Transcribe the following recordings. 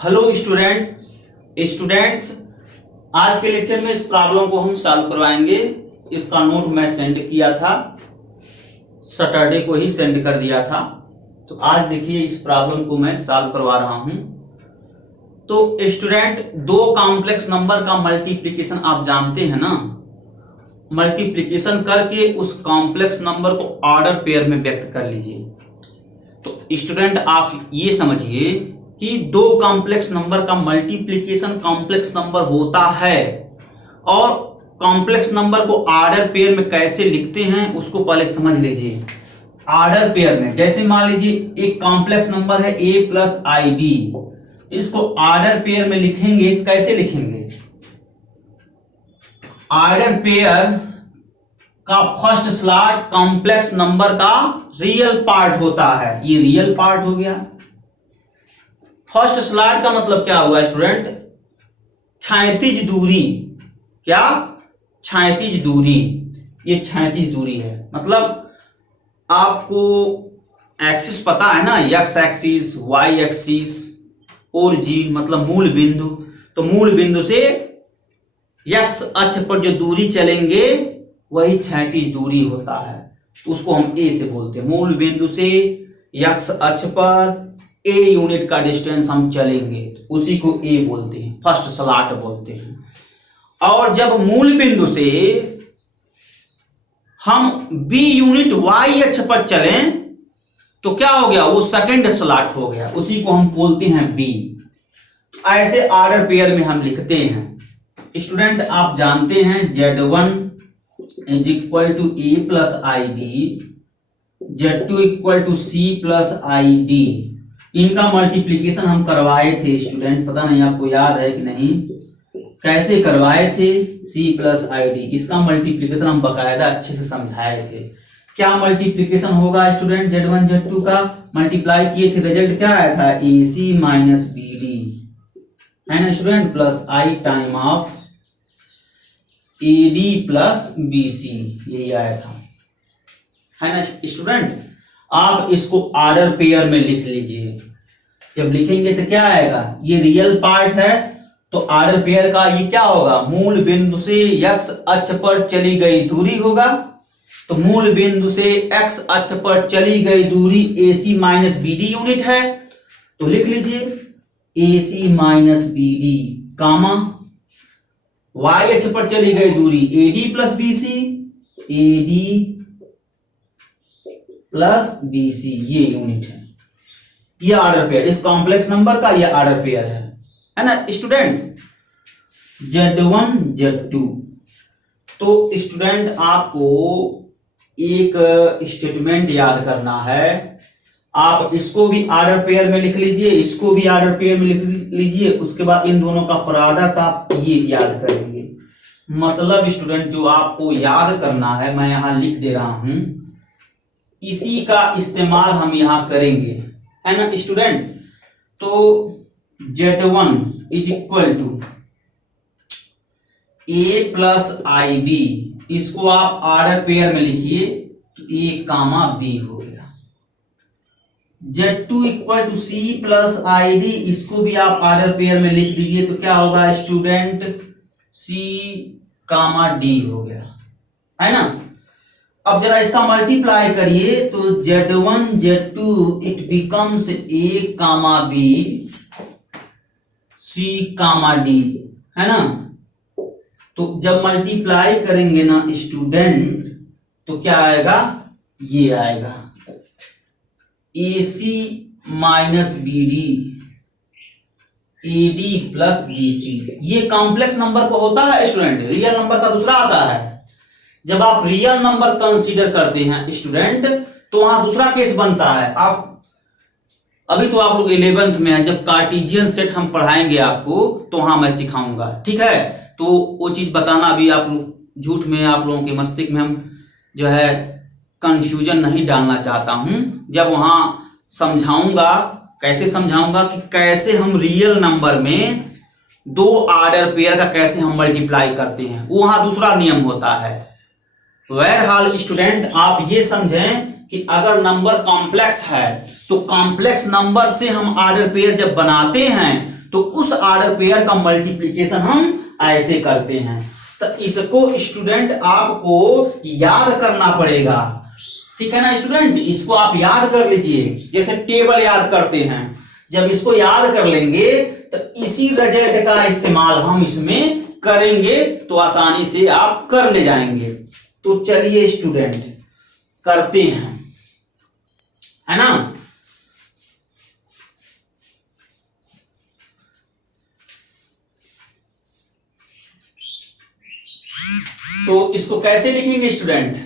Hello students, आज के lecture में इस प्रॉब्लम को हम सॉल्व करवाएंगे। इसका नोट मैं सेंड किया था, सैटरडे को ही सेंड कर दिया था। तो आज देखिए इस प्रॉब्लम को मैं सॉल्व करवा रहा हूं। तो स्टूडेंट, दो कॉम्प्लेक्स नंबर का मल्टीप्लिकेशन आप जानते हैं ना। मल्टीप्लिकेशन करके उस कॉम्प्लेक्स नंबर को ऑर्डर पेयर में व्यक्त कर लीजिए। तो स्टूडेंट आप ये समझिए कि दो कॉम्प्लेक्स नंबर का मल्टीप्लिकेशन कॉम्प्लेक्स नंबर होता है, और कॉम्प्लेक्स नंबर को ऑर्डर पेयर में कैसे लिखते हैं उसको पहले समझ लीजिए। ऑर्डर पेयर में जैसे मान लीजिए एक कॉम्प्लेक्स नंबर है a प्लस आई बी, इसको ऑर्डर पेयर में लिखेंगे। कैसे लिखेंगे? ऑर्डर पेयर का फर्स्ट स्लॉट कॉम्प्लेक्स नंबर का रियल पार्ट होता है। ये रियल पार्ट हो गया। फर्स्ट स्लॉट का मतलब क्या हुआ स्टूडेंट? क्षैतिज दूरी। क्या? क्षैतिज दूरी। ये क्षैतिज दूरी है। मतलब आपको एक्सिस पता है ना, एक्स एक्सिस, वाई एक्सिस और जी मतलब मूल बिंदु। तो मूल बिंदु से एक्स अक्ष पर जो दूरी चलेंगे वही क्षैतिज दूरी होता है। तो उसको हम ए से बोलते हैं। मूल बिंदु से एक्स अक्ष पर ए यूनिट का डिस्टेंस हम चलेंगे तो उसी को ए बोलते हैं, फर्स्ट स्लॉट बोलते हैं। और जब मूल बिंदु से हम बी यूनिट वाई अक्ष पर चलें तो क्या हो गया? वो सेकंड स्लॉट हो गया, उसी को हम बोलते हैं बी। ऐसे ऑर्डर पेयर में हम लिखते हैं। स्टूडेंट आप जानते हैं Z1 is equal to A plus I B, Z2 equal to C plus I D. इनका मल्टीप्लिकेशन हम करवाए थे स्टूडेंट, पता नहीं आपको याद है कि नहीं। कैसे करवाए थे? c plus I D. इसका मल्टीप्लिकेशन हम बकायदा अच्छे से समझाए थे। क्या मल्टीप्लिकेशन होगा स्टूडेंट? Z1 Z2 का मल्टीप्लाई किए थे, रिजल्ट क्या आया था? AC माइनस बी डी है ना student, plus I time of AD plus BC, यही आया था, है ना स्टूडेंट। आप इसको ऑर्डर पेयर में लिख लीजिए। जब लिखेंगे तो क्या आएगा? ये रियल पार्ट है तो ऑर्डर पेयर का ये क्या होगा? मूल बिंदु से x अक्ष पर चली गई दूरी होगा। तो मूल बिंदु से x अक्ष पर चली गई दूरी AC माइनस BD यूनिट है। तो लिख लीजिए AC माइनस BD कामा y अक्ष पर चली गई दूरी AD plus BC, AD plus BC, ये यूनिट है। ये ऑर्डर पेयर, इस कॉम्प्लेक्स नंबर का ये ऑर्डर पेयर है ना स्टूडेंट्स। Z1 Z2। तो स्टूडेंट आपको एक स्टेटमेंट याद करना है। आप इसको भी ऑर्डर पेयर में लिख लीजिए, इसको भी ऑर्डर पेयर में लिख लीजिए। उसके बाद इन दोनों का प्रोडक्ट आप ये याद करेंगे। मतलब स्टूडेंट जो आपको याद करना है मैं यहां लिख दे रहा हूं, इसी का इस्तेमाल हम यहां करेंगे, है ना स्टूडेंट। तो Z1 is equal to A plus I B, इसको आप ऑर्डर पेयर में लिखिए, A कामा B हो गया। Z2 equal to C plus I D, इसको भी आप ऑर्डर पेयर में लिख दीजिए। तो क्या होगा स्टूडेंट? C कामा D हो गया, है ना। अब जरा इसका मल्टीप्लाई करिए तो Z1 Z2 it becomes A comma B C comma D, है ना। तो जब मल्टीप्लाई करेंगे ना स्टूडेंट तो क्या आएगा? ये आएगा AC minus BD AD plus BC। ये कॉम्प्लेक्स नंबर को होता है स्टूडेंट, रियल नंबर का दूसरा आता है। जब आप रियल नंबर कंसीडर करते हैं स्टूडेंट तो वहां दूसरा केस बनता है। आप अभी तो आप लोग 11th में हैं, जब कार्टेशियन सेट हम पढ़ाएंगे आपको तो वहां मैं सिखाऊंगा, ठीक है। तो वो चीज बताना अभी आप लोग झूठ में, आप लोगों के मस्तिष्क में हम जो है कंफ्यूजन नहीं डालना चाहता हूं। जब वहां समझाऊंगा, कैसे समझाऊंगा कि कैसे हम रियल नंबर में दो ऑर्डर पेयर का कैसे हम मल्टीप्लाई करते हैं, वहां दूसरा नियम होता है। बहरहाल स्टूडेंट आप ये समझें कि अगर नंबर कॉम्प्लेक्स है तो कॉम्प्लेक्स नंबर से हम ऑर्डर पेयर जब बनाते हैं तो उस ऑर्डर पेयर का मल्टीप्लिकेशन हम ऐसे करते हैं। तो इसको स्टूडेंट आपको याद करना पड़ेगा, ठीक है ना स्टूडेंट। इसको आप याद कर लीजिए, जैसे टेबल याद करते हैं। जब इसको याद कर लेंगे तो इसी रिजल्ट का इस्तेमाल हम इसमें करेंगे, तो आसानी से आप कर ले जाएंगे। तो चलिए स्टूडेंट करते हैं, है ना। तो इसको कैसे लिखेंगे student?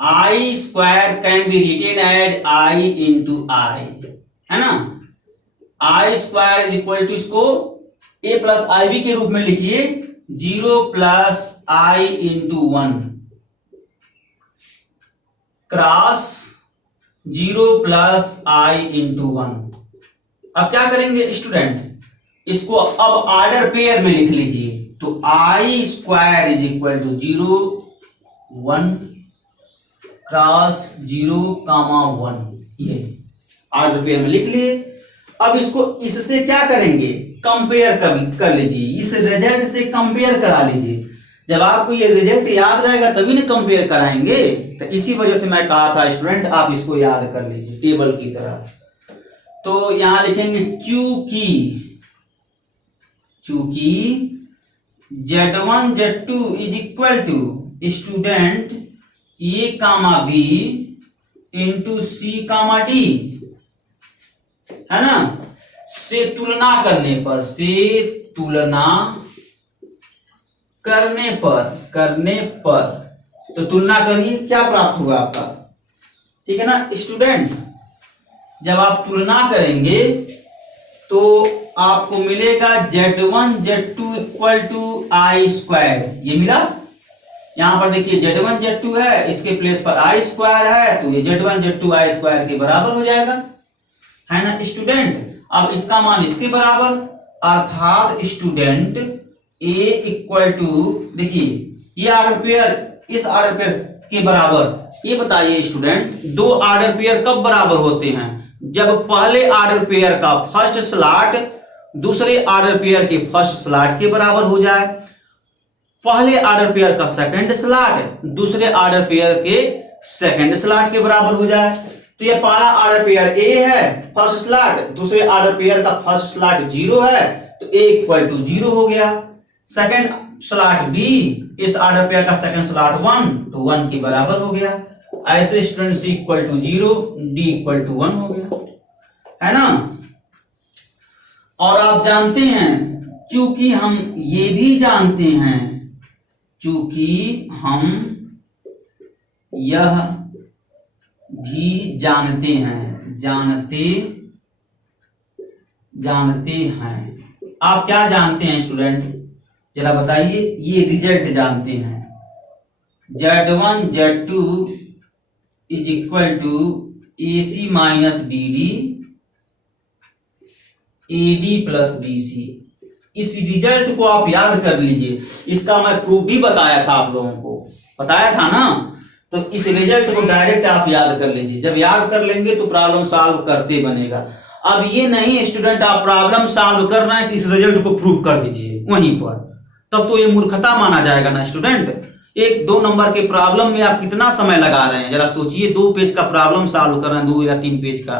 I square can be written as I into I, है ना। I square is equal to, इसको ए प्लस आई बी के रूप में लिखिए, 0 plus I into 1 cross 0 plus I into 1। अब क्या करेंगे स्टूडेंट? इसको अब ऑर्डर पेयर में लिख लीजिए। तो I square is equal to 0 1 cross 0 comma 1, ये ऑर्डर पेयर में लिख लिए। अब इसको इससे क्या करेंगे? कंपेयर कर लीजिए, इस रिजल्ट से कंपेयर करा लीजिए। जब आपको ये रिजल्ट याद रहेगा तभी ना कंपेयर कराएंगे। तो इसी वजह से मैं कहा था स्टूडेंट आप इसको याद कर लीजिए टेबल की तरह। तो यहां लिखेंगे चूंकि Z1 Z2 is equal to student A comma B into C comma D, है ना। से तुलना करने पर तो तुलना करिए, क्या प्राप्त होगा आपका, ठीक है ना स्टूडेंट। जब आप तुलना करेंगे तो आपको मिलेगा Z1 Z2 equal to I square, ये मिला। यहां पर देखिए Z1 Z2 है, इसके प्लेस पर आई स्क्वायर है, तो ये Z1 Z2 आई स्क्वायर के बराबर हो जाएगा, है ना स्टूडेंट। अब इसका मान इसके बराबर, अर्थात स्टूडेंट ए इक्वल टू, देखिए ये ऑर्डर पेयर इस ऑर्डर पेयर के बराबर। ये बताइए स्टूडेंट, दो ऑर्डर पेयर कब बराबर होते हैं? जब पहले ऑर्डर पेयर का फर्स्ट स्लॉट दूसरे ऑर्डर पेयर के फर्स्ट स्लॉट के बराबर हो जाए, पहले ऑर्डर पेयर का सेकंड स्लॉट दूसरे ऑर्डर पेयर के सेकंड स्लॉट के बराबर हो जाए। तो ये पहला ऑर्डर पेयर ए है, फर्स्ट स्लॉट, दूसरे ऑर्डर पेयर का फर्स्ट स्लॉट 0 है, तो ए इक्वल टू 0 हो गया। सेकंड स्लॉट बी, इस ऑर्डर पेयर का सेकंड स्लॉट 1, तो 1 के बराबर हो गया। ऐसे student C equal to 0, D equal to 1 हो गया, है ना। और आप जानते हैं, चूंकि हम ये भी जानते हैं, चूंकि हम यह भी जानते हैं, जानते हैं। आप क्या जानते हैं स्टूडेंट, जरा बताइए। ये रिजल्ट जानते हैं, Z1 Z2 is equal to AC minus BD AD plus BC। इस रिजल्ट को आप याद कर लीजिए, इसका मैं प्रूफ भी बताया था, आप लोगों को बताया था ना। तो इस रिजल्ट को डायरेक्ट आप याद कर लीजिए, जब याद कर लेंगे तो प्रॉब्लम सॉल्व करते बनेगा। अब ये नहीं स्टूडेंट आप प्रॉब्लम सॉल्व कर रहे हैं तो इस रिजल्ट को प्रूव कर दीजिए वहीं पर, तब तो ये मूर्खता माना जाएगा ना स्टूडेंट। 1-2 नंबर के प्रॉब्लम में आप कितना समय लगा रहे हैं, जरा सोचिए। 2 पेज का प्रॉब्लम सॉल्व कर रहे हैं, 2 या 3 पेज का,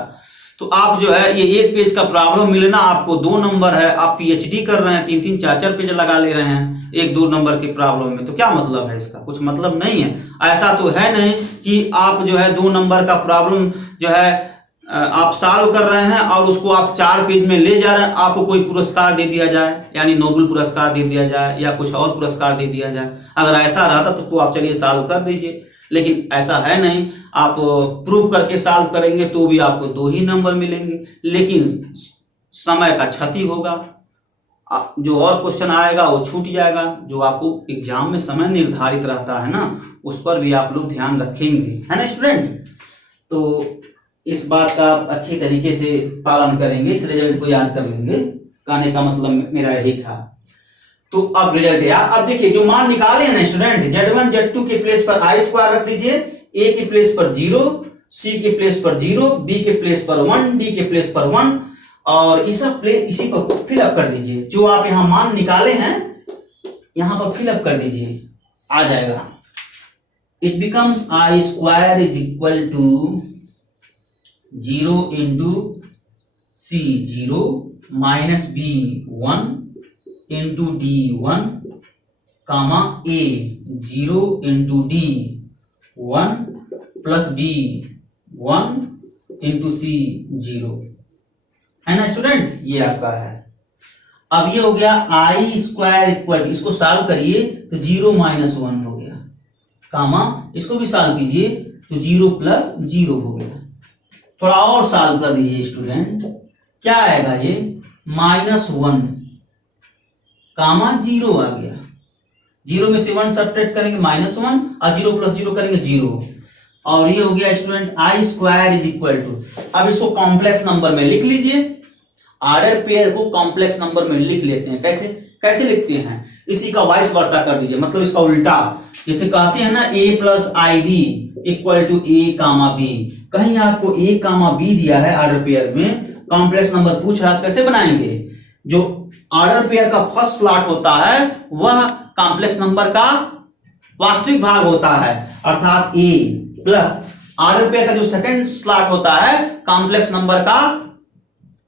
तो आप जो है ये 1 पेज का प्रॉब्लम मिलना आपको 2 नंबर है, आप PhD कर रहे हैं, 3-3 4-4 पेज लगा ले रहे हैं 1-2 नंबर के प्रॉब्लम में, तो क्या मतलब है इसका? कुछ मतलब नहीं है। ऐसा तो है नहीं कि आप जो है 2 नंबर का प्रॉब्लम जो है आप सॉल्व कर रहे हैं और उसको आप 4 पेज में ले जा रहे हैं, आपको कोई पुरस्कार दे दिया जाए, यानी नोबेल पुरस्कार दे दिया जाए या कुछ और पुरस्कार दे दिया जाए। अगर ऐसा रहता तो आप चलिए सॉल्व कर दीजिए, लेकिन ऐसा है नहीं। आप प्रूव करके सॉल्व करेंगे तो भी आपको 2 ही नंबर मिलेंगे, लेकिन समय का क्षति होगा। जो और क्वेश्चन आएगा वो छूट जाएगा, जो आपको एग्जाम में समय निर्धारित रहता है ना, उस पर भी आप लोग ध्यान रखेंगे, है ना स्टूडेंट। तो इस बात का आप अच्छी तरीके से पालन करेंगे, इस रिजल्ट को याद कर लेंगे, कहने का मतलब मेरा यही था। तो अब रिजल्ट यार, अब देखिए जो मान निकाले हैं ना स्टूडेंट, Z1 Z2 के प्लेस पर आई स्क्वायर रख दीजिए, ए के प्लेस पर 0, सी के प्लेस पर 0, बी के प्लेस पर 1, डी के प्लेस पर 1। और इस प्लेस इसी पर फिलअप कर दीजिए, जो आप यहाँ मान निकाले हैं यहाँ पर फिलअप कर दीजिए, आ जाएगा। It becomes I square is equal to 0 into C 0 minus B 1 into D 1 comma A 0 into D 1 plus B 1 into C 0, है ना स्टूडेंट, ये आपका है। अब ये हो गया आई स्क्वायर इक्वल, इसको सॉल्व करिए तो 0 माइनस 1 हो गया, कामा इसको भी सॉल्व कीजिए तो 0 प्लस 0 हो गया। थोड़ा और सॉल्व कर दीजिए स्टूडेंट, क्या आएगा ये -1 कामा 0 आ गया, 0 में से 1 सब्ट्रैक्ट करेंगे -1 और 0 प्लस 0 करेंगे 0, और ये हो गया student I square is equal to. अब इसको कॉम्प्लेक्स नंबर में लिख लीजिए, ऑर्डर पेयर को कॉम्प्लेक्स नंबर में लिख लेते हैं। कैसे कैसे लिखते हैं, इसी का वाइस वर्सा कर दीजिए, मतलब इसका उल्टा। जैसे कहते हैं ना a plus I B equal to A comma B, कहीं आपको a कामा बी दिया है ऑर्डर पेयर में, कॉम्प्लेक्स नंबर पूछ रहा है, कैसे बनाएंगे? जो ऑर्डर पेयर का फर्स्ट स्लॉट होता है वह कॉम्प्लेक्स नंबर का वास्तविक भाग होता है, अर्थात a प्लस ऑर्डर पेयर का जो सेकंड स्लॉट होता है कॉम्प्लेक्स नंबर का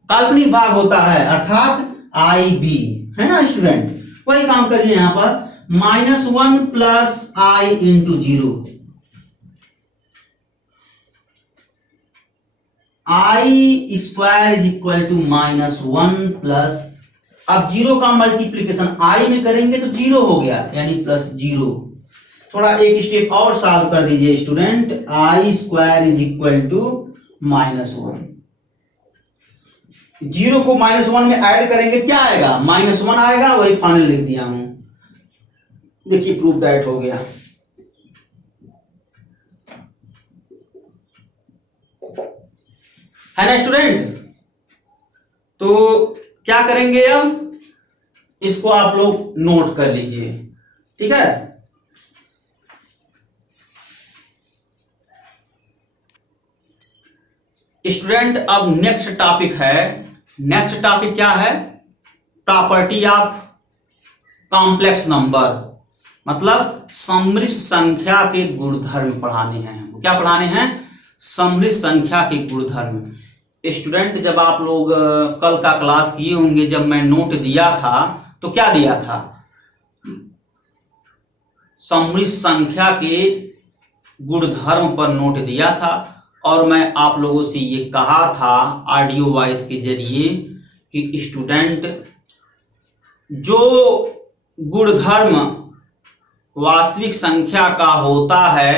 काल्पनिक भाग होता है, अर्थात आई बी, है ना स्टूडेंट। वही काम करिए यहां पर, -1 plus I into 0, I square is equal to -1 plus, अब 0 का मल्टीप्लीकेशन आई में करेंगे तो 0 हो गया, यानी +0। थोड़ा एक स्टेप और सॉल्व कर दीजिए student, I square is equal to -1, 0 को -1 में ऐड करेंगे क्या आएगा, -1 आएगा, वही फाइनल लिख दिया हूं, देखिए प्रूफ दैट हो गया। है ना स्टूडेंट। तो क्या करेंगे, अब इसको आप लोग नोट कर लीजिए, ठीक है। स्टूडेंट अब नेक्स्ट टॉपिक है, नेक्स्ट टॉपिक क्या है, प्रॉपर्टी ऑफ कॉम्प्लेक्स नंबर, मतलब समृद्ध संख्या के गुणधर्म पढ़ाने हैं हमको। क्या पढ़ाने हैं, समृद्ध संख्या के गुणधर्म। स्टूडेंट जब आप लोग कल का क्लास किए होंगे, जब मैं नोट दिया था तो क्या दिया था, समृद्ध संख्या के गुणधर्म पर नोट दिया था, और मैं आप लोगों से ये कहा था ऑडियो वॉइस के जरिए कि स्टूडेंट जो गुणधर्म वास्तविक संख्या का होता है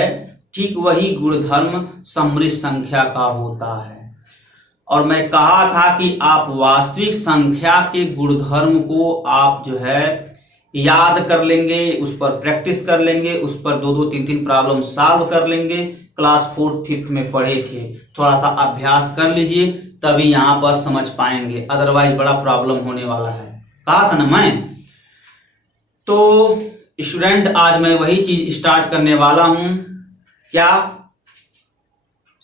ठीक वही गुणधर्म समृद्ध संख्या का होता है। और मैं कहा था कि आप वास्तविक संख्या के गुणधर्म को आप जो है याद कर लेंगे, उस पर प्रैक्टिस कर लेंगे, उस पर 2-2, 3-3 प्रॉब्लम सॉल्व कर लेंगे। क्लास 4th 5th में पढ़े थे, थोड़ा सा अभ्यास कर लीजिए तभी यहाँ पर समझ पाएंगे, अदरवाइज बड़ा प्रॉब्लम होने वाला है, कहा था ना मैं। तो स्टूडेंट आज मैं वही चीज स्टार्ट करने वाला हूं, क्या,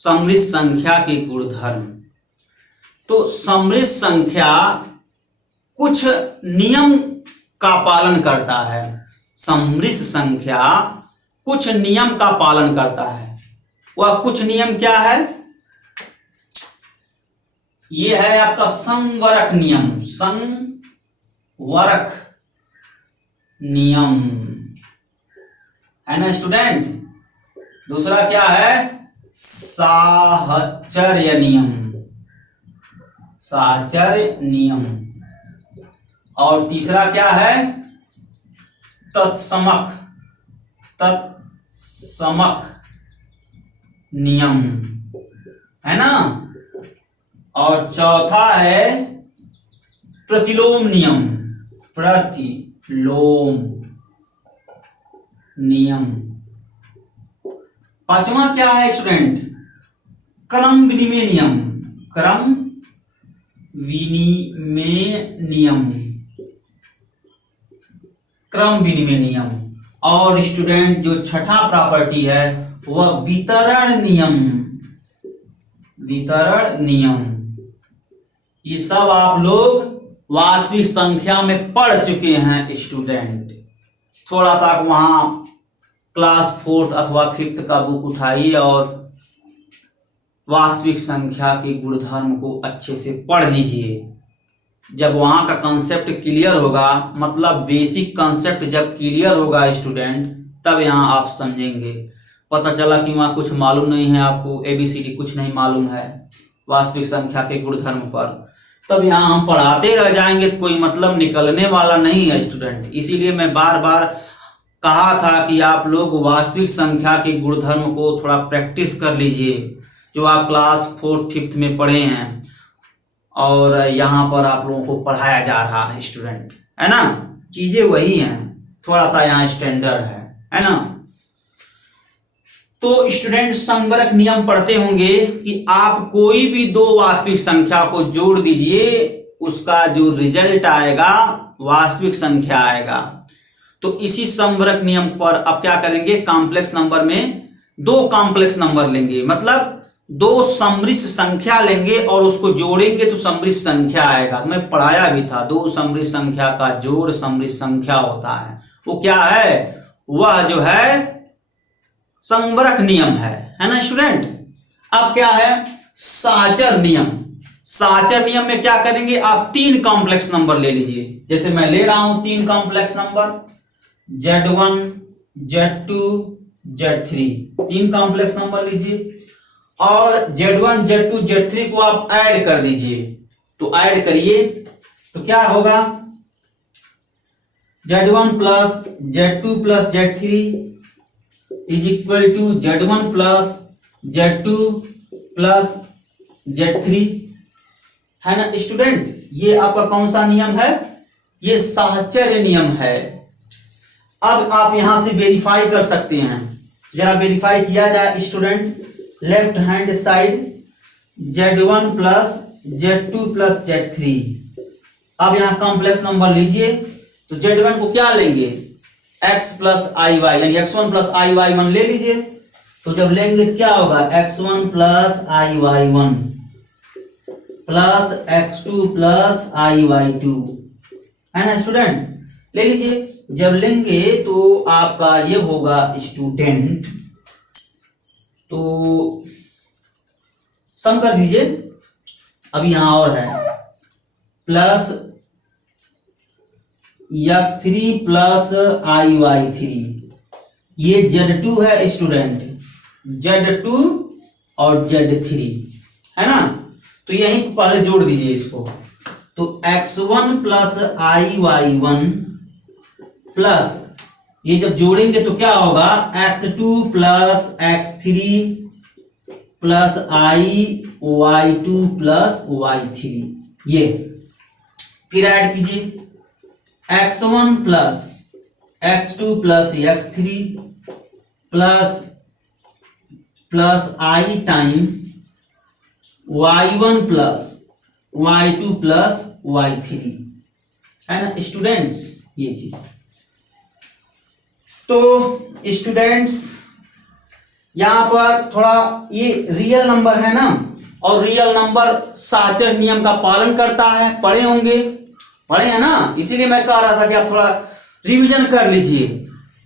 समृद्ध संख्या के गुणधर्म। तो समृद्ध संख्या कुछ नियम का पालन करता है, समृद्ध संख्या कुछ नियम का पालन करता है। वह कुछ नियम क्या है, ये है आपका संवरक नियम, संवरक नियम, है ना स्टूडेंट। दूसरा क्या है, साहचर्य नियम, साहचर्य नियम, और तीसरा क्या है, तत्समक, तत्समक नियम, है ना। और चौथा है प्रतिलोम नियम, प्रतिलोम नियम। पांचवा क्या है स्टूडेंट, क्रम विनिमय नियम, क्रम विनिमय नियम, क्रम विनिमय नियम। और स्टूडेंट जो छठा प्रॉपर्टी है वह वितरण नियम, वितरण नियम, ये सब आप लोग वास्तविक संख्या में पढ़ चुके हैं स्टूडेंट। थोड़ा सा वहां क्लास 4th अथवा 5th का बुक उठाइए और वास्तविक संख्या के गुणधर्म को अच्छे से पढ़ लीजिए। जब वहां का कंसेप्ट क्लियर होगा, मतलब बेसिक कंसेप्ट जब क्लियर होगा स्टूडेंट, तब यहाँ आप समझेंगे। पता चला कि वहाँ कुछ मालूम नहीं है, आपको ABCD कुछ नहीं मालूम है वास्तविक संख्या के गुणधर्म पर, तब यहाँ हम पढ़ाते रह जाएंगे, कोई मतलब निकलने वाला नहीं है स्टूडेंट। इसीलिए मैं बार बार कहा था कि आप लोग वास्तविक संख्या के गुणधर्म को थोड़ा प्रैक्टिस कर लीजिए, जो आप क्लास 4th 5th में पढ़े हैं और यहाँ पर आप लोगों को पढ़ाया जा रहा है स्टूडेंट, है ना। चीजें वही हैं, थोड़ा सा यहाँ स्टैंडर्ड है ना। तो स्टूडेंट संगरक नियम पढ़ते होंगे कि आप कोई भी दो वास्तविक संख्या को जोड़ दीजिए, उसका जो रिजल्ट आएगा वास्तविक संख्या आएगा। तो इसी संगरक नियम पर अब क्या करेंगे, कॉम्प्लेक्स नंबर में दो कॉम्प्लेक्स नंबर लेंगे, मतलब दो समृद्ध संख्या लेंगे और उसको जोड़ेंगे तो समृद्ध संख्या आएगा। मैं पढ़ाया भी था, दो समृद्ध संख्या का जोड़ समृद्ध संख्या होता है। वो क्या है, वह जो है संगरक नियम है ना स्टूडेंट। अब क्या है, साचर नियम। साचर नियम में क्या करेंगे, आप तीन कॉम्प्लेक्स नंबर ले लीजिए। जैसे मैं ले रहा हूं तीन complex number, Z1 Z2 Z3, तीन कॉम्प्लेक्स नंबर लीजिए और Z1 Z2 Z3 को आप ऐड कर दीजिए। तो ऐड करिए तो क्या होगा, Z1 plus Z2 plus Z3 is equal to Z1 plus Z2 plus Z3, है ना स्टूडेंट। ये आपका कौन सा नियम है, ये साहचर्य नियम है। अब आप यहां से वेरीफाई कर सकते हैं, जरा वेरीफाई किया जाए student. Left hand side Z1 plus Z2 plus Z3। अब यहां कॉम्प्लेक्स नंबर लीजिए तो Z1 को क्या लेंगे, x प्लस आई वाई, यानी x1 प्लस आई वाई 1 ले लीजिए। तो जब लेंगे तो क्या होगा, x1 plus I Y 1 plus x2 plus I Y 2, है ना स्टूडेंट। ले लीजिए, जब लेंगे तो आपका ये होगा स्टूडेंट, तो सम कर दीजिए। अब यहां और है plus x3 plus I Y 3, ये Z2 है स्टूडेंट, Z2 और Z3, है ना। तो यहीं पहले जोड़ दीजिए इसको। तो x1 plus I Y 1 plus, ये जब जोड़ेंगे तो क्या होगा, x2 plus x3 plus I Y 2 plus Y 3, ये फिर ऐड कीजिए x1 plus x2 plus x3 plus plus I time y1 plus y2 plus y3, है ना स्टूडेंट्स, ये चीज। तो स्टूडेंट्स यहां पर थोड़ा ये रियल नंबर है ना, और रियल नंबर साचर नियम का पालन करता है, पढ़े होंगे, पढ़े हैं ना। इसीलिए मैं कह रहा था कि आप थोड़ा रिवीजन कर लीजिए।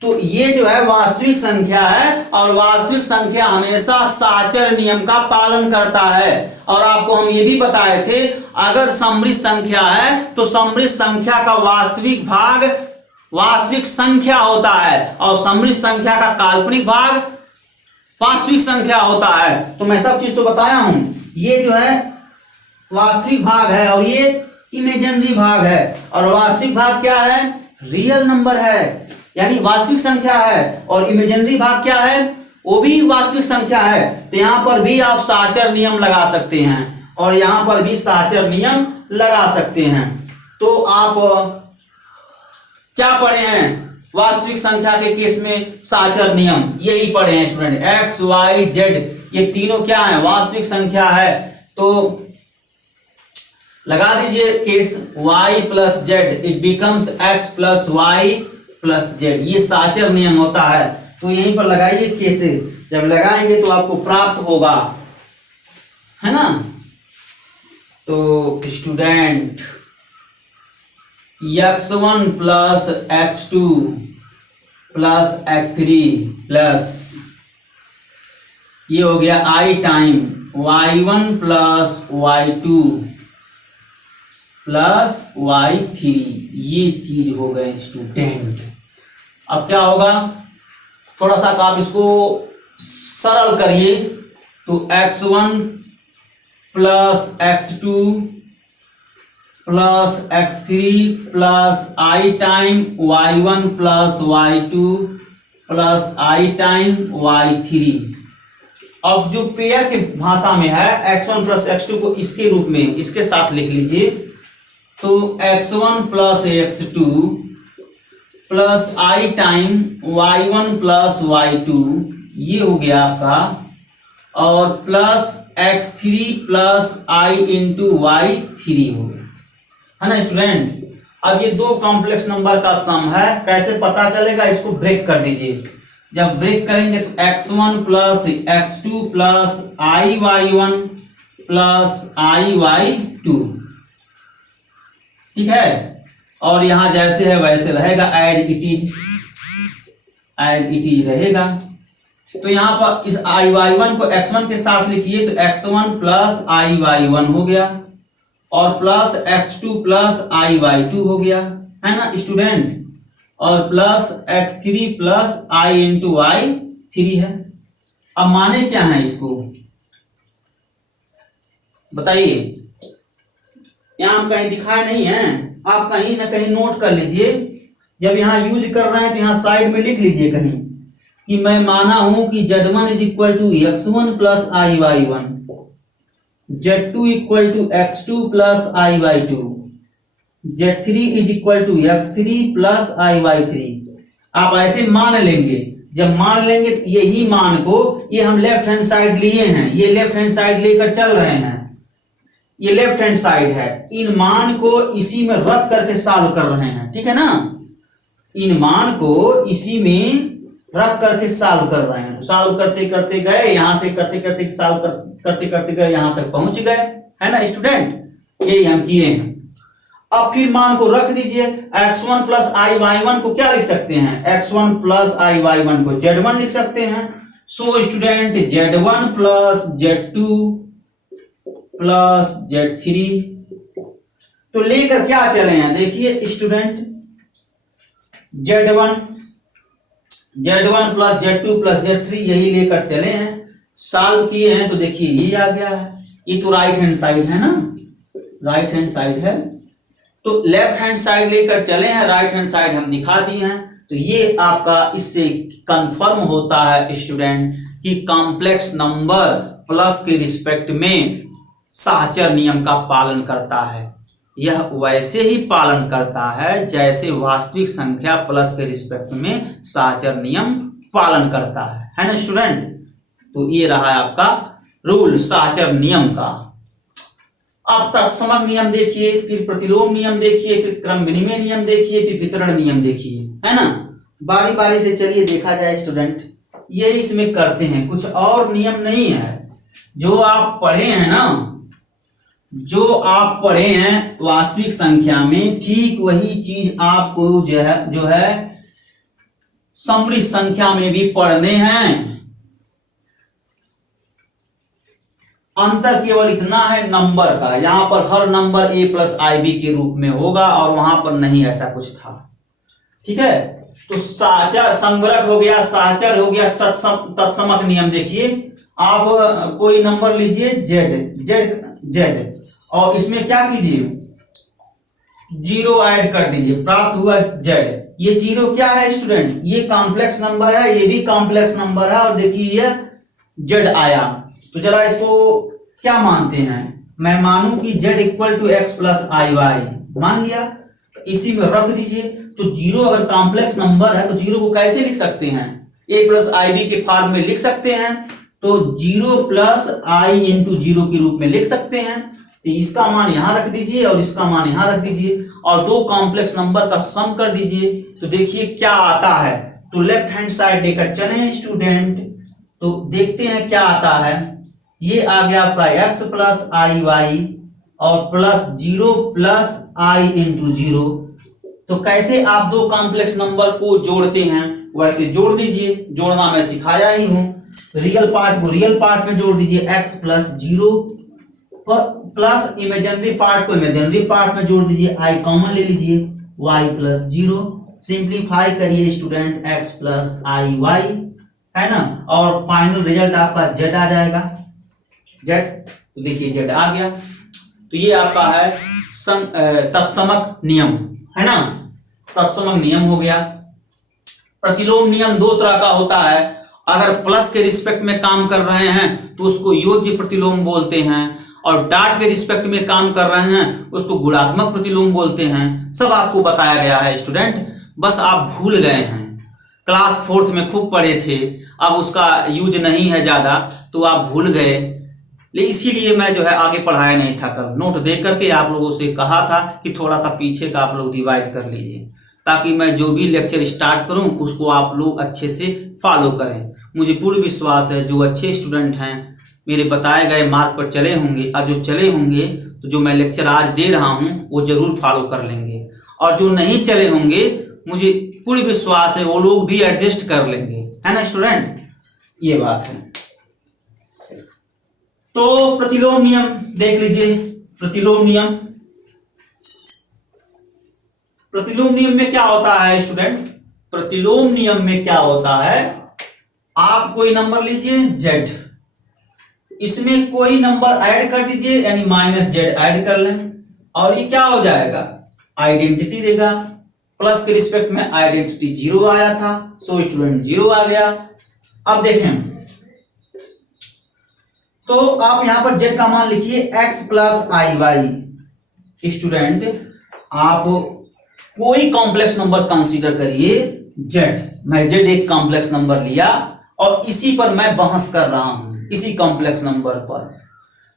तो ये जो है वास्तविक संख्या है और वास्तविक संख्या हमेशा साचर नियम का पालन करता है। और आपको हम ये भी बताए थे, अगर समृद्ध संख्या है तो समृद्ध संख्या का वास्तविक भाग वास्तविक संख्या होता है और समृद्ध संख्या का काल्पनिक भाग वास्तविक संख्या होता है। तो मैं सब चीज तो बताया हूं, ये जो है वास्तविक भाग है और ये इमेजिनरी भाग है। और वास्तविक भाग क्या है, रियल नंबर है, यानी वास्तविक संख्या है। और इमेजिनरी भाग क्या है, वो भी वास्तविक संख्या है। तो यहां पर भी आप साचर नियम लगा सकते हैं और यहां पर भी साचर नियम लगा सकते हैं। तो आप क्या पढ़े हैं, वास्तविक संख्या के केस में साचर नियम यही पढ़े हैं स्टूडेंट। x y z ये तीनों क्या है, वास्तविक संख्या है। तो लगा दीजिए case y plus Z, it becomes x plus Y plus Z, ये साचर नियम होता है। तो यहीं पर लगाइए केसेस, जब लगाएंगे तो आपको प्राप्त होगा, है ना। तो student x1 plus x2 plus x3 plus ये हो गया I time y1 plus y2 plus y3, ये चीज हो गए स्टूडेंट। अब क्या होगा, थोड़ा सा आप इसको सरल करिए तो x1 plus x2 plus x3 plus I time y1 plus y2 plus I time y3। अब जो पेयर की भाषा में है x1 प्लस x2 को इसके रूप में इसके साथ लिख लीजिए, तो x1 plus x2 plus I time y1 plus y2 ये हो गया आपका, और plus x3 plus I into y3 हो गया, है ना स्टूडेंट। अब ये दो कॉम्प्लेक्स नंबर का सम है, कैसे पता चलेगा, इसको ब्रेक कर दीजिए। जब ब्रेक करेंगे तो x1 plus x2 plus y1 plus y2, ठीक है। और यहां जैसे है वैसे रहेगा, एज इट इज रहेगा। तो यहां पर इस y1 को x1 के साथ लिखिए, तो x1 प्लस y1 हो गया और प्लस x2 प्लस y2 हो गया, है ना स्टूडेंट, और plus x3 plus I into y3 है। अब माने क्या है इसको बताइए, यहां कहीं दिखाए नहीं है, आप कहीं ना कहीं नोट कर लीजिए। जब यहां यूज कर रहे हैं तो यहां साइड में लिख लीजिए कहीं कि मैं माना हूं कि z1 is equal to x1 plus y1, z2 equal to x2 plus y2, z3 is equal to x3 plus y3। आप ऐसे मान लेंगे, जब मान लेंगे तो यही मान को, ये हम लेफ्ट हैंड साइड लिए हैं, ये लेफ्ट हैंड साइड लेकर चल रहे हैं, ये लेफ्ट हैंड साइड है, इन मान को इसी में रख करके सॉल्व कर रहे हैं, ठीक है ना। इन मान को इसी में रख करके सॉल्व कर रहे हैं, तो सॉल्व करते करते गए, यहां से करते करते सॉल्व करते करते गए, यहां तक पहुंच गए, है ना स्टूडेंट। यही हम किए हैं। अब फिर मान को रख दीजिए, x1 प्लस y1 को क्या लिख सकते हैं, x1 प्लस y1 को z1 लिख सकते हैं। So student z1 plus z2 plus z3, तो लेकर क्या चले हैं, देखिए student z1 plus z2 plus z3 यही लेकर चले हैं, सॉल्व किए हैं, तो देखिए ये आ गया है। ये तो राइट हैंड साइड है ना, राइट हैंड साइड है, तो लेफ्ट हैंड साइड लेकर चले हैं, राइट हैंड साइड हम दिखा दिए हैं। तो ये आपका इससे कंफर्म होता है स्टूडेंट कि कॉम्प्लेक्स नंबर प्लस के रिस्पेक्ट में साहचर नियम का पालन करता है। यह वैसे ही पालन करता है जैसे वास्तविक संख्या प्लस के रिस्पेक्ट में साहचर नियम पालन करता है ना स्टूडेंट। तो ये रहा आपका रूल साहचर नियम का। अब तत्समक नियम देखिए, फिर प्रतिलोम नियम देखिए, फिर क्रम विनिमय नियम देखिए, फिर वितरण नियम देखिए, है ना। बारी बारी से चलिए देखा जाए स्टूडेंट, ये इसमें करते हैं, कुछ और नियम नहीं है। जो आप पढ़े हैं ना, जो आप पढ़े हैं वास्तविक संख्या में, ठीक वही चीज आपको जो है समृद्ध संख्या में भी पढ़ने हैं। अंतर केवल इतना है नंबर का, यहां पर हर नंबर a प्लस IB के रूप में होगा और वहां पर नहीं ऐसा कुछ था, ठीक है। तो साहचर संग्रह हो गया, साहचर हो गया, तत्समक नियम देखिए, आप कोई नंबर लीजिए z और इसमें क्या कीजिए, 0 ऐड कर दीजिए, प्राप्त हुआ z। ये 0 क्या है स्टूडेंट, ये कॉम्प्लेक्स नंबर है, ये भी कॉम्प्लेक्स नंबर है, और देखिए ये z आया। तो जरा इसको क्या मानते हैं, मैं मानूं कि z equal to x plus IY, मान लिया, इसी में रख दीजिए। तो 0 अगर कॉम्प्लेक्स नंबर है तो 0 को कैसे लिख सकते हैं, a प्लस IB के फॉर्म में लिख सकते हैं, तो 0 प्लस I इंटू 0 के रूप में लिख सकते हैं। तो इसका मान यहां रख दीजिए और इसका मान यहां रख दीजिए और दो कॉम्प्लेक्स नंबर का सम कर दीजिए, तो देखिए क्या आता है। तो लेफ्ट हैंड साइड लेकर चले स्टूडेंट, तो देखते हैं क्या आता है। ये आ गया आपका x प्लस IY और प्लस 0 प्लस आई इंटू 0। तो कैसे आप दो कॉम्प्लेक्स नंबर को जोड़ते हैं वैसे जोड़ दीजिए, जोड़ना मैं सिखाया ही हूं। रियल पार्ट को रियल पार्ट में जोड़ दीजिए, x plus 0 plus imaginary part को इमेजिनरी पार्ट में जोड़ दीजिए, i कॉमन ले लीजिए, y प्लस 0। सिंप्लीफाई करिए student, x plus I Y, है ना, और फाइनल रिजल्ट आपका z आ जाएगा, z। तो देखिए z आ गया। तो ये आपका है तत्समक नियम, है ना, तत्समक नियम हो गया। प्रतिलोम नियम दो तरह का होता है। अगर प्लस के रिस्पेक्ट में काम कर रहे हैं तो उसको योज्य प्रतिलोम बोलते हैं, और डॉट के रिस्पेक्ट में काम कर रहे हैं उसको गुणात्मक प्रतिलोम बोलते हैं। सब आपको बताया गया है स्टूडेंट, बस आप भूल गए हैं। क्लास 4th में खूब पढ़े थे, अब उसका यूज नहीं है ज्यादा, तो आप भूल गए। लेकिन इसीलिए मैं जो है आगे पढ़ाया नहीं था। कल नोट देख करके आप लोगों से कहा था कि थोड़ा सा पीछे का आप लोग रिवाइज कर लीजिए, ताकि मैं जो भी लेक्चर स्टार्ट करूं उसको आप लोग अच्छे से फॉलो करें। मुझे पूर्ण विश्वास है जो अच्छे स्टूडेंट हैं मेरे बताए गए मार्ग पर चले होंगे, और जो चले होंगे तो जो मैं लेक्चर आज दे रहा हूं वो जरूर फॉलो कर लेंगे, और जो नहीं चले होंगे मुझे पूर्ण विश्वास है वो लोग भी एडजस्ट कर लेंगे, है ना स्टूडेंट, ये बात है। तो प्रतिलोम नियम देख लीजिए। प्रतिलोम नियम, प्रतिलोम नियम में क्या होता है स्टूडेंट, प्रतिलोम नियम में क्या होता है, आप कोई नंबर लीजिए z, इसमें कोई नंबर ऐड कर दीजिए, यानी -z ऐड कर लें, और ये क्या हो जाएगा, आइडेंटिटी देगा। प्लस के रिस्पेक्ट में आइडेंटिटी 0 आया था, सो स्टूडेंट 0 आ गया। अब देखें तो आप यहां पर z का मान लिखिए x plus I Y. Student आप कोई कॉम्प्लेक्स नंबर कंसीडर करिए z, मैं z एक कॉम्प्लेक्स नंबर लिया और इसी पर मैं बहस कर रहा हूं, इसी कॉम्प्लेक्स नंबर पर,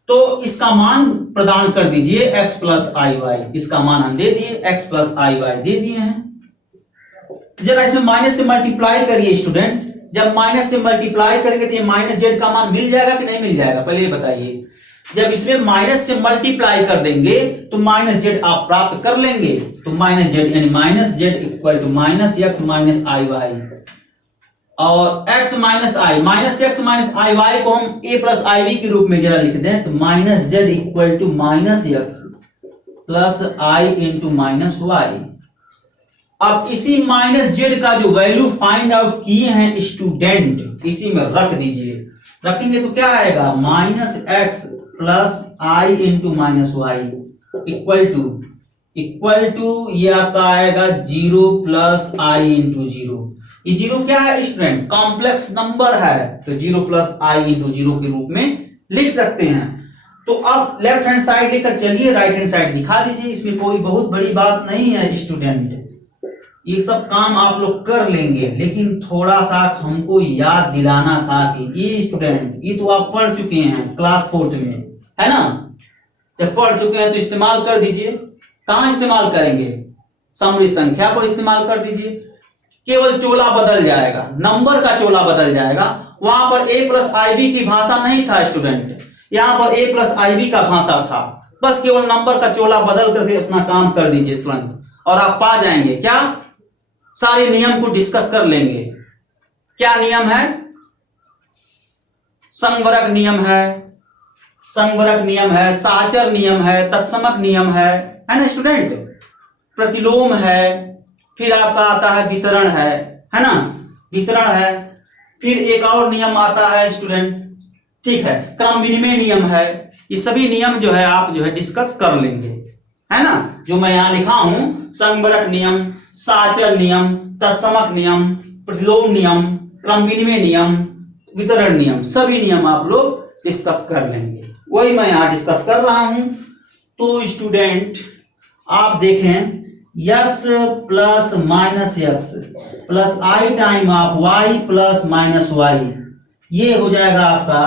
तो इसका मान प्रदान कर दीजिए x प्लस आई वाई। इसका मान हम दे दिए, x plus I why they दिए हैं। जरा इसमें माइनस से मल्टीप्लाई करिए स्टूडेंट, जब माइनस से मल्टीप्लाई करेंगे तो ये -z का मान मिल जाएगा कि नहीं मिल जाएगा, पहले ये बताइए। जब इसमें माइनस से मल्टीप्लाई कर देंगे तो -z आप प्राप्त कर लेंगे, तो -z यानी -z equal to -x minus I Y, और x minus I, -x minus I Y को हम a प्लस आई वी के रूप में जरा लिख दें, तो -z equal to -x plus I into -y। अब इसी -z का जो वैल्यू फाइंड आउट किए हैं स्टूडेंट, इसी में रख दीजिए। रखेंगे तो क्या आएगा, -x plus I into -y equal to ये आपका आएगा 0 प्लस आई इंटू 0। ये 0 क्या है स्टूडेंट, कॉम्प्लेक्स नंबर है, तो 0 प्लस आई इंटू 0 के रूप में लिख सकते हैं। तो अब लेफ्ट हैंड साइड लेकर चलिए, राइट हैंड साइड दिखा दीजिए। इसमें कोई बहुत बड़ी बात नहीं है स्टूडेंट, ये सब काम आप लोग कर लेंगे, लेकिन थोड़ा सा हमको याद दिलाना था कि ये स्टूडेंट, ये तो आप पढ़ चुके हैं क्लास 4th में, है ना, जब पढ़ चुके हैं तो इस्तेमाल कर दीजिए। कहां इस्तेमाल करेंगे, समरी संख्या पर इस्तेमाल कर दीजिए। केवल चोला बदल जाएगा, नंबर का चोला बदल जाएगा। वहां पर a प्लस आई बी की भाषा नहीं था स्टूडेंट, यहां पर a प्लस आई बी का भाषा था। बस केवल नंबर का चोला बदल करके अपना काम कर दीजिए तुरंत, और आप पा जाएंगे। क्या, सारे नियम को डिस्कस कर लेंगे। क्या नियम है, संवरक नियम है, संवरक नियम है, साचर नियम है, तत्समक नियम है ना स्टूडेंट, प्रतिलोम है, फिर आपका आता है वितरण है ना, वितरण है, फिर एक और नियम आता है स्टूडेंट, ठीक है, क्रम विनिमय नियम है। ये सभी नियम जो है आप जो है डिस्कस कर लेंगे, है ना, जो मैं यहां लिखा हूं, संवरक नियम, साचर नियम, तत्समक नियम, प्रतिलोम नियम, क्रम विनिमय नियम, वितरण नियम, सभी नियम आप लोग डिस्कस कर लेंगे। वही मैं यहां डिस्कस कर रहा हूं। तो स्टूडेंट आप देखें, x plus -x plus I time of y plus -y, ये हो जाएगा आपका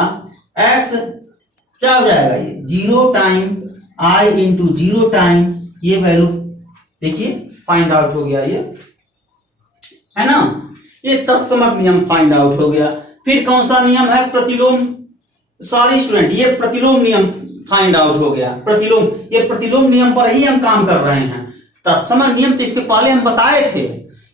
x, क्या हो जाएगा, ये 0 टाइम i इंटू 0 टाइम, ये वैल्यू देखिए फाइंड आउट हो गया, ये है ना, ये तत्समक नियम फाइंड आउट हो गया। फिर कौन सा नियम है, प्रतिलोम, सॉरी स्टूडेंट, ये प्रतिलोम नियम फाइंड आउट हो गया। प्रतिलोम, ये प्रतिलोम नियम पर ही हम काम कर रहे हैं। तत्सम नियम तो इसके पहले हम बताए थे,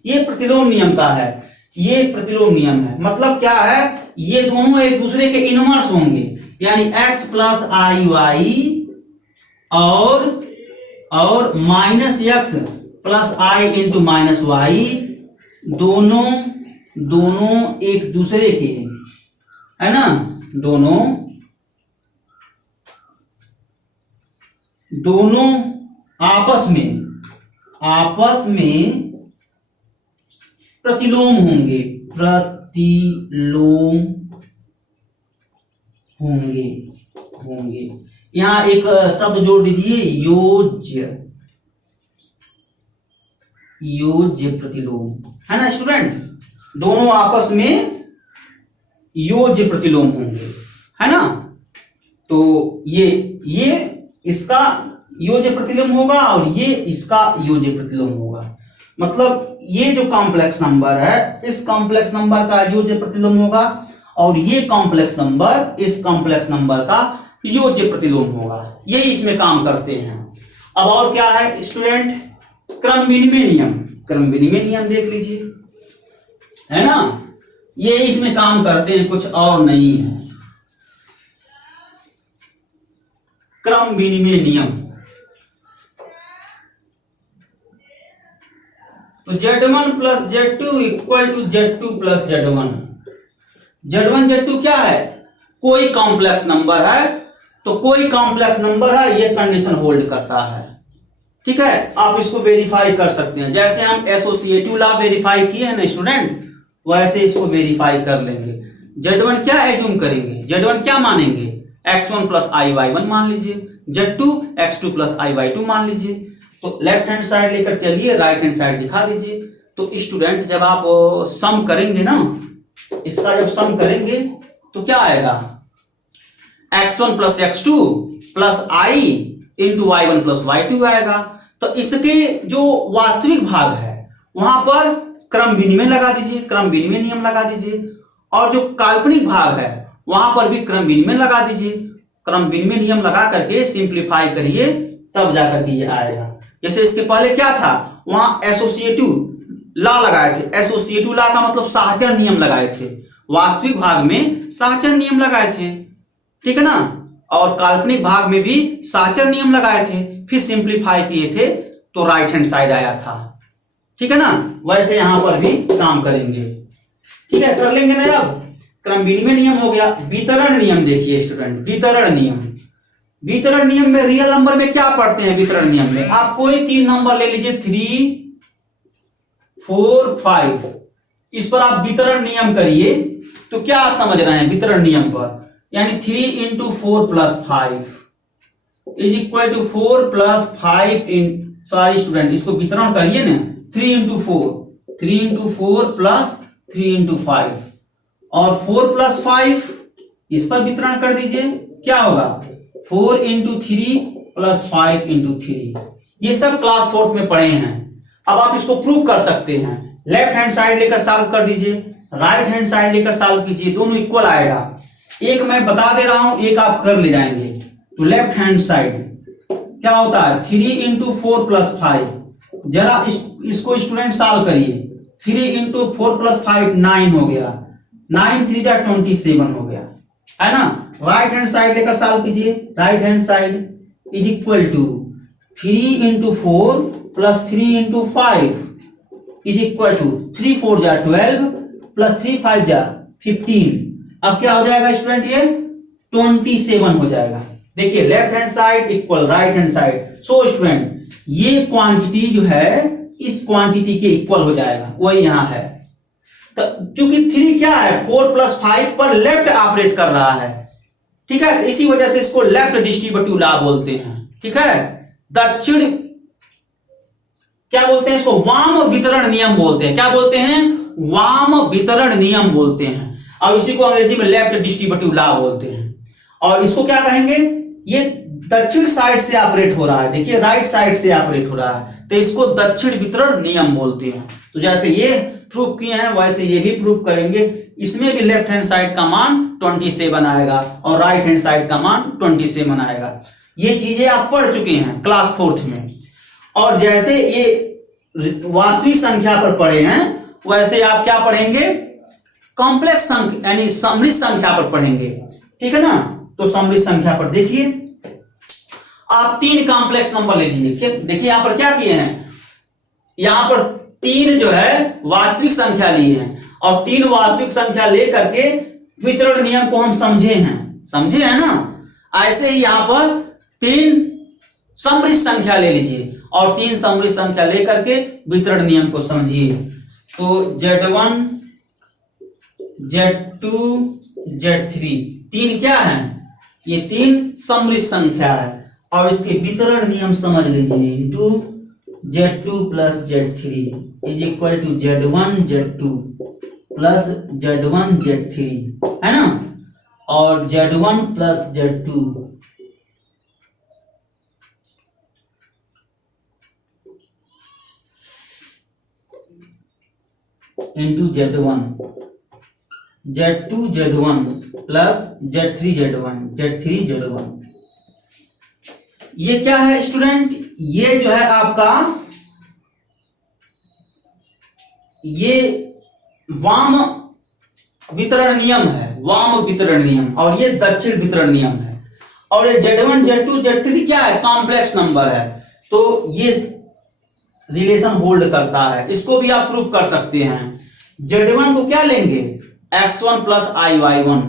ये प्रतिलोम नियम का है, ये प्रतिलोम नियम है। मतलब क्या है, ये दोनों एक दूसरे के इनवर्स होंगे, यानी x प्लस आई वाई और minus x plus I into minus Y, दोनों एक दूसरे के, है ना, दोनों आपस में प्रतिलोम होंगे, यहां एक शब्द जोड़ दीजिए, योज्य प्रतिलोम, है ना स्टूडेंट। दोनों आपस में योज्य प्रतिलोम होंगे, है ना। तो ये इसका योज्य प्रतिलोम होगा और ये इसका योज्य प्रतिलोम होगा। मतलब ये जो कॉम्प्लेक्स नंबर है, इस कॉम्प्लेक्स नंबर का योज्य प्रतिलोम होगा और ये कॉम्प्लेक्स नंबर इस कॉम्प्लेक्स नंबर का योज्य प्रतिलोम होगा। यही इसमें काम करते हैं। अब और क्या है स्टूडेंट, क्रम विनिमय नियम देख लीजिए, है ना। ये इसमें काम करते हैं, कुछ और नहीं है। क्रम विनिमय नियम, तो Z1 plus Z2 equal to Z2 plus Z1। Z1 Z2 क्या है, कोई कॉम्प्लेक्स नंबर है, तो कोई कॉम्प्लेक्स नंबर है, ये कंडीशन होल्ड करता है। ठीक है, आप इसको वेरीफाई कर सकते हैं, जैसे हम एसोसिएटिव लॉ वेरीफाई किए हैं ना स्टूडेंट, वैसे इसको वेरीफाई कर लेंगे। Z1 क्या एज्यूम करेंगे, Z1 क्या मानेंगे, x1 plus I Y one मान लीजिए, Z2 x2 plus I Y to मान लीजिए। तो लेफ्ट हैंड साइड लेकर चलिए, राइट हैंड साइड दिखा दीजिए। तो स्टूडेंट जब आप सम करेंगे ना, इसका जब सम करेंगे तो क्या आएगा, x1 plus x2 plus I into y1 plus y2 आएगा। तो इसके जो वास्तविक भाग है वहां पर क्रम विनिमय लगा दीजिए, क्रम विनिमय नियम लगा दीजिए, और जो काल्पनिक भाग है वहां पर भी क्रम विनिमय लगा दीजिए। क्रम विनिमय नियम लगा करके सिंप्लीफाई करिए, तब जाकर के ये आएगा। जैसे इसके पहले क्या था, वहां एसोसिएटिव लॉ लगाए थे, एसोसिएटिव लॉ का मतलब साहचर्य नियम लगाए थे, वास्तविक भाग में साहचर्य नियम लगाए थे, ठीक है ना, और काल्पनिक भाग में भी साहचर्य नियम लगाए थे, फिर सिंप्लीफाई किए थे तो राइट हैंड साइड आया था। ठीक है ना, वैसे यहां पर भी काम करेंगे। ठीक है, कर लेंगे ना। अब क्रम विनिमय नियम हो गया। वितरण नियम देखिए स्टूडेंट, वितरण नियम में रियल नंबर में क्या पढ़ते हैं, वितरण नियम में आप कोई 3 नंबर ले लीजिए, 3, 4, 5, इस पर आप वितरण नियम करिए तो क्या समझ रहे हैं वितरण नियम पर, यानी 3 into 4 plus 5 is equal to 4 plus 5 sorry student, इसको वितरण करिए ना, 3 इंटू 4 प्लस 3 इंटू 5 और 4 प्लस 5 इस पर वितरण कर दीजिए, क्या होगा 4 इंटू 3 प्लस 5 इंटू 3। ये सब क्लास 4 में पढ़े हैं। अब आप इसको प्रूव कर सकते हैं, लेफ्ट हैंड साइड लेकर सॉल्व कर दीजिए, राइट हैंड साइड लेकर सॉल्व कीजिए, दोनों इक्वल आएगा। एक मैं बता दे रहा हूं, एक आप कर ले जाएंगे। तो लेफ्ट हैंड साइड क्या होता है, 3 इंटू 4 प्लस 5, जरा इसको स्टूडेंट सॉल्व करिए, 3 इंटू 4 प्लस 5 9 हो गया, 9 3 जा 27 हो गया, है ना। राइट हैंड साइड लेकर सॉल्व कीजिए, right hand side is equal to 3 into 4 plus 3 into 5 is equal to 3 4 जा 12 प्लस 3 5 जा 15। अब क्या हो जाएगा स्टूडेंट, ये 27 हो जाएगा। देखिए left hand side equal right hand side, so student ये क्वांटिटी जो है इस क्वांटिटी के इक्वल हो जाएगा, वही यहां है। तो क्योंकि 3 क्या है, 4 प्लस 5 पर लेफ्ट ऑपरेट कर रहा है, ठीक है, इसी वजह से इसको लेफ्ट डिस्ट्रीब्यूटिव लॉ बोलते हैं। ठीक है, दक्षिण क्या बोलते हैं इसको, वाम वितरण नियम बोलते हैं। क्या बोलते हैं, वाम वितरण नियम बोलते हैं। अब इसी को अंग्रेजी में लेफ्ट डिस्ट्रीब्यूटिव लॉ बोलते हैं। और इसको क्या कहेंगे, ये दक्षिण साइड से ऑपरेट हो रहा है, देखिए राइट साइड से ऑपरेट हो रहा है, तो इसको दक्षिण वितरण नियम बोलते हैं। तो जैसे ये प्रूव किए हैं वैसे ये भी प्रूव करेंगे। इसमें भी लेफ्ट हैंड साइड का मान 27 आएगा और राइट हैंड साइड का मान 27 आएगा। ये चीजें आप पढ़ चुके हैं क्लास 4th में। और जैसे ये वास्तविक संख्या पर पढ़े हैं वैसे आप क्या पढ़ेंगे, कॉम्प्लेक्स संख्या यानी समृद्ध संख्या पर पढ़ेंगे, ठीक है ना। तो समृद्ध संख्या पर देखिए आप 3 कॉम्प्लेक्स नंबर ले लीजिए। देखिए यहां पर क्या किए हैं, यहां पर 3 जो है वास्तविक संख्या लिए हैं और 3 वास्तविक संख्या लेकर के वितरण नियम को हम समझे हैं ना। ऐसे ही यहां पर 3 समृद्ध संख्या ले लीजिए और 3 समृद्ध संख्या लेकर के वितरण नियम को समझिए। तो Z1 Z2 Z3 3 क्या है, ये 3 समृद्ध संख्या है और इसके वितरण नियम समझ लीजिए। Into Z2 plus Z3 is equal to Z1 Z2 plus Z1 Z3 है ना, और Z1 plus Z2 into Z1 Z2 Z1 plus Z3 Z1 ये क्या है स्टूडेंट, ये जो है आपका ये वाम वितरण नियम है, वाम वितरण नियम, और ये दक्षिण वितरण नियम है। और ये Z1 Z2 Z3 क्या है, कॉम्प्लेक्स नंबर है, तो ये रिलेशन होल्ड करता है। इसको भी आप प्रूव कर सकते हैं। Z1 को क्या लेंगे, x1 प्लस iy1,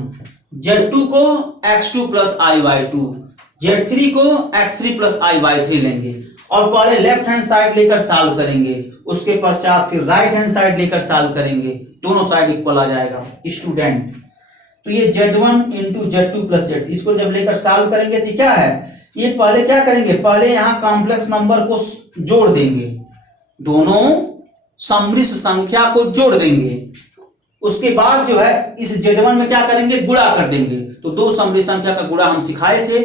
Z2 को x2 प्लस iy2, Z3 को x3 प्लस iy3 लेंगे और पहले लेफ्ट हैंड साइड लेकर सॉल्व करेंगे, उसके पश्चात फिर राइट हैंड साइड लेकर सॉल्व करेंगे, दोनों साइड इक्वल आ जाएगा स्टूडेंट। तो ये Z1 into Z2 plus Z3 इसको जब लेकर सॉल्व करेंगे तो क्या है, ये पहले क्या करेंगे, पहले यहां कॉम्प्लेक्स नंबर को जोड़ देंगे, दोनों समृद्ध संख्या को जोड़ देंगे। उसके बाद जो है इस Z1 में क्या करेंगे, गुणा कर देंगे। तो 2 समृद्ध संख्या का गुणा हम सिखाए थे,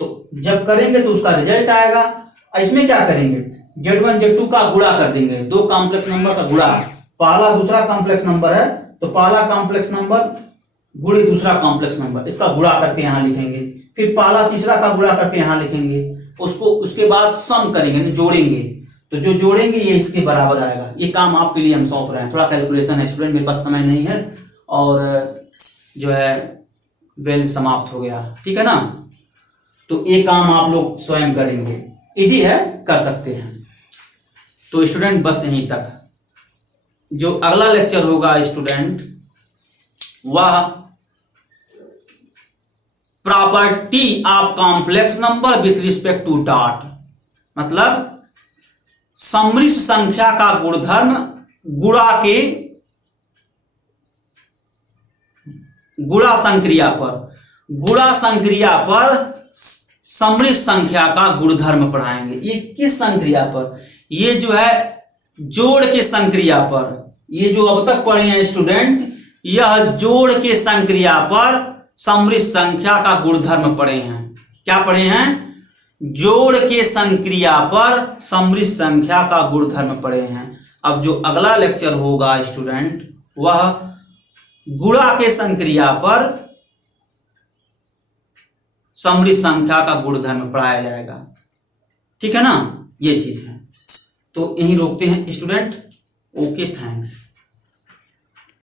तो जब करेंगे तो उसका रिजल्ट आएगा। इसमें क्या करेंगे, Z1 Z2 का गुणा कर देंगे, 2 कॉम्प्लेक्स नंबर का गुणा, पहला दूसरा कॉम्प्लेक्स नंबर है तो पहला कॉम्प्लेक्स नंबर गुणे दूसरा कॉम्प्लेक्स नंबर, इसका गुणा करके यहां लिखेंगे, फिर पहला तीसरा का गुणा करके यहां लिखेंगे, उसको उसके बाद सम करेंगे, जोड़ेंगे, तो जो जोड़ेंगे ये इसके बराबर आएगा। ये काम आपके लिए हम सौंप रहे हैं, थोड़ा कैलकुलेशन है स्टूडेंट, मेरे पास समय नहीं है और जो है बेल समाप्त हो गया, ठीक है ना। तो ये काम आप लोग स्वयं करेंगे, इजी है, कर सकते हैं। तो स्टूडेंट बस यहीं तक। जो अगला लेक्चर होगा स्टूडेंट वह property of complex number with respect to dot, मतलब समृद्ध संख्या का गुणधर्म गुणा संक्रिया पर समृद्ध संख्या का गुणधर्म पढ़ाएंगे। ये किस संक्रिया पर, ये जो है जोड़ के संक्रिया पर, ये जो अब तक पढ़े हैं स्टूडेंट, यह जोड़ के संक्रिया पर समृद्ध संख्या का गुणधर्म पढ़े हैं। क्या पढ़े हैं, जोड़ के संक्रिया पर समृद्ध संख्या का गुणधर्म पढ़े हैं। अब जो अगला लेक्चर होगा स्टूडेंट वह गुणा के संक्रिया पर समृद्ध संख्या का गुणधर्म पढ़ाया जाएगा, ठीक है ना। ये चीज है, तो यहीं रोकते हैं स्टूडेंट। Okay, thanks.